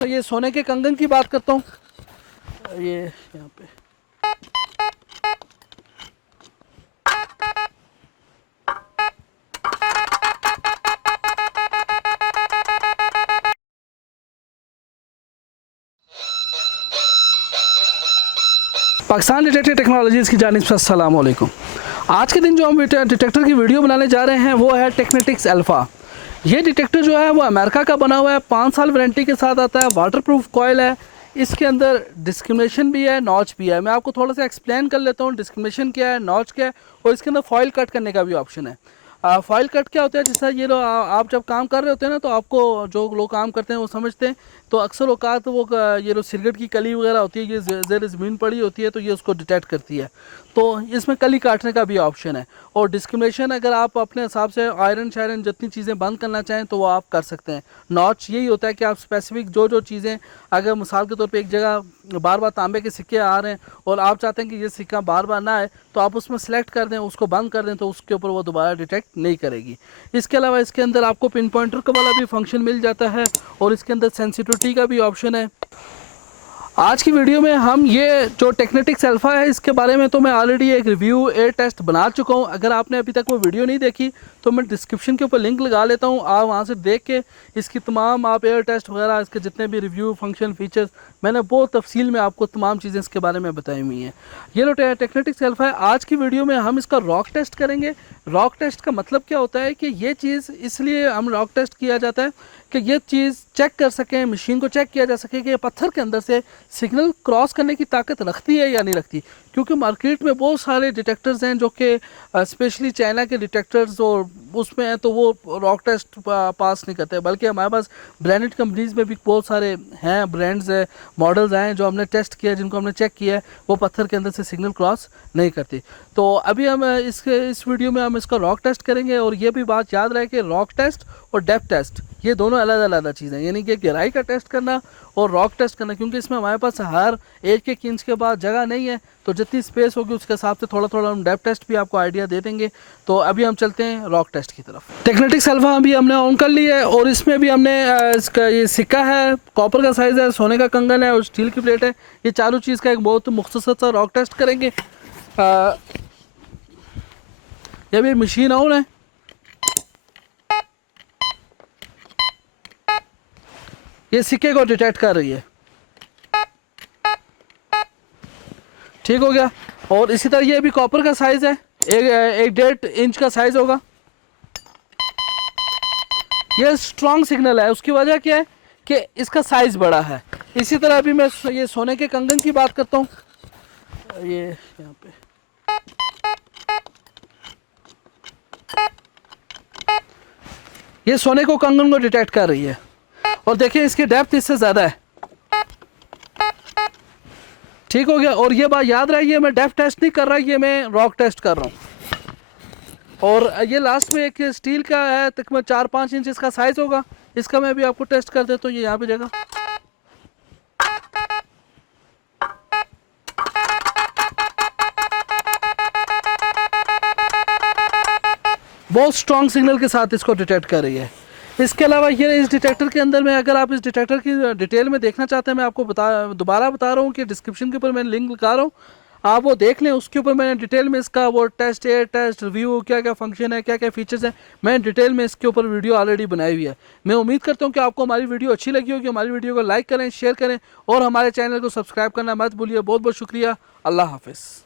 तो ये सोने के कंगन की बात करता हूँ। ये यहाँ पे पाकिस्तान डिटेक्टर टेक्नोलॉजीज़ की जानिब से अस्सलाम वालेकुम। आज के दिन जो हम डिटेक्टर की वीडियो बनाने जा रहे हैं वो है टेक्नेटिक्स अल्फ़ा। ये डिटेक्टर जो है वो अमेरिका का बना हुआ है, 5 साल वारंटी के साथ आता है, वाटरप्रूफ कॉइल है, इसके अंदर डिस्क्रिमिनेशन भी है, नॉच भी है। मैं आपको थोड़ा सा एक्सप्लेन कर लेता हूँ डिस्क्रिमिनेशन क्या है, नॉच क्या है, और इसके अंदर फॉइल कट करने का भी ऑप्शन है। फॉइल कट क्या होता है, जैसा ये लोग आप जब काम कर रहे होते हैं ना, तो आपको जो लोग काम करते हैं वो समझते हैं, तो अक्सर औकात वो ये जो सिगरेट की कली वगैरह होती है, ये ज़ेर ज़मीन पड़ी होती है, तो ये उसको डिटेक्ट करती है, तो इसमें कली काटने का भी ऑप्शन है। और डिस्क्रिमिनेशन अगर आप अपने हिसाब से आयरन शायरन जितनी चीज़ें बंद करना चाहें तो वो आप कर सकते हैं। नॉच यही होता है कि आप स्पेसिफिक जो चीज़ें, अगर मिसाल के तौर पे एक जगह बार बार तांबे के सिक्के आ रहे हैं और आप चाहते हैं कि ये सिक्का बार बार ना आए, तो आप उसमें सेलेक्ट कर दें, उसको बंद कर दें, तो उसके ऊपर वो दोबारा डिटेक्ट नहीं करेगी। इसके अलावा इसके अंदर आपको पिन पॉइंटर का वाला भी फंक्शन मिल जाता है और इसके अंदर सेंसिटिविटी का भी ऑप्शन है। आज की वीडियो में हम ये जो टेक्नेटिक्स अल्फ़ा है इसके बारे में तो मैं ऑलरेडी एक रिव्यू एयर टेस्ट बना चुका हूँ। अगर आपने अभी तक वो वीडियो नहीं देखी तो मैं डिस्क्रिप्शन के ऊपर लिंक लगा लेता हूँ, आप वहाँ से देख के इसकी तमाम आप एयर टेस्ट वगैरह इसके जितने भी रिव्यू फंक्शन फीचर्स मैंने बहुत तफसील में आपको तमाम चीज़ें इसके बारे में बताई हुई हैं। ये लो टेक्नेटिक्स अल्फ़ा है। आज की वीडियो में हम इसका रॉक टेस्ट करेंगे। रॉक टेस्ट का मतलब क्या होता है कि ये चीज़ इसलिए हम रॉक टेस्ट किया जाता है कि ये चीज़ चेक कर सकें, मशीन को चेक किया जा सके कि ये पत्थर के अंदर से सिग्नल क्रॉस करने की ताकत रखती है या नहीं रखती। क्योंकि मार्केट में बहुत सारे डिटेक्टर्स हैं जो कि स्पेशली चाइना के डिटेक्टर्स और उसमें हैं, तो वो रॉक टेस्ट पास नहीं करते, बल्कि हमारे पास ब्रांडेड कंपनीज़ में भी बहुत सारे हैं, ब्रांड्स हैं, मॉडल्स हैं जो हमने टेस्ट किया, जिनको हमने चेक किया है, वो पत्थर के अंदर से सिग्नल क्रॉस नहीं करती। तो अभी हम इस वीडियो में हम इसका रॉक टेस्ट करेंगे। और ये भी बात याद रहे कि रॉक टेस्ट और डेप्थ टेस्ट ये दोनों अलग अलग चीज़ें हैं, यानी कि गहराई का टेस्ट करना और रॉक टेस्ट करना, क्योंकि इसमें हमारे पास हर एक इंच के बाद जगह नहीं है, तो जितनी स्पेस होगी उसके हिसाब से थोड़ा थोड़ा हम डेप्थ टेस्ट भी आपको आइडिया दे देंगे। तो अभी हम चलते हैं रॉक टेस्ट की तरफ। टेक्नेटिक्स अल्फ़ा अभी हमने ऑन कर लिया है और इसमें भी हमने इसका ये सिक्का है, कॉपर का साइज़ है, सोने का कंगन है और स्टील की प्लेट है। ये चारों चीज़ का एक बहुत मुख्तसर सा रॉक टेस्ट करेंगे। ये भी मशीन ऑन है। ये सिक्के को डिटेक्ट कर रही है, ठीक हो गया। और इसी तरह ये भी कॉपर का साइज है, एक 1.5 इंच का साइज होगा। ये स्ट्रॉन्ग सिग्नल है, उसकी वजह क्या है कि इसका साइज बड़ा है। इसी तरह अभी मैं ये सोने के कंगन की बात करता हूँ। ये यहाँ पे ये सोने को कंगन को डिटेक्ट कर रही है और देखिए इसकी डेप्थ इससे ज़्यादा है, ठीक हो गया। और ये बात याद रही, मैं डेप्थ टेस्ट नहीं कर रहा, ये मैं रॉक टेस्ट कर रहा हूँ। और ये लास्ट में एक स्टील का है, तकरीबन 4-5 इंच इसका साइज़ होगा। इसका मैं भी आपको टेस्ट कर देता हूँ। ये यहाँ पे जगह बहुत स्ट्रॉन्ग सिग्नल के साथ इसको डिटेक्ट कर रही है। इसके अलावा ये इस डिटेक्टर के अंदर में, अगर आप इस डिटेक्टर की डिटेल में देखना चाहते हैं, मैं आपको दोबारा बता रहा हूँ कि डिस्क्रिप्शन के ऊपर मैं लिंक लगा रहा हूँ, आप वो देख लें। उसके ऊपर मैंने डिटेल में इसका वो टेस्ट, एयर टेस्ट, रिव्यू, क्या क्या फंक्शन है, क्या क्या फीचर्स हैं, मैंने डिटेल में इसके ऊपर वीडियो ऑलरेडी बनाई हुई है। मैं उम्मीद करता हूँ कि आपको हमारी वीडियो अच्छी लगी होगी। हमारी वीडियो को लाइक करें, शेयर करें और हमारे चैनल को सब्सक्राइब करना मत भूलिए। बहुत बहुत शुक्रिया। अल्लाह हाफिज़।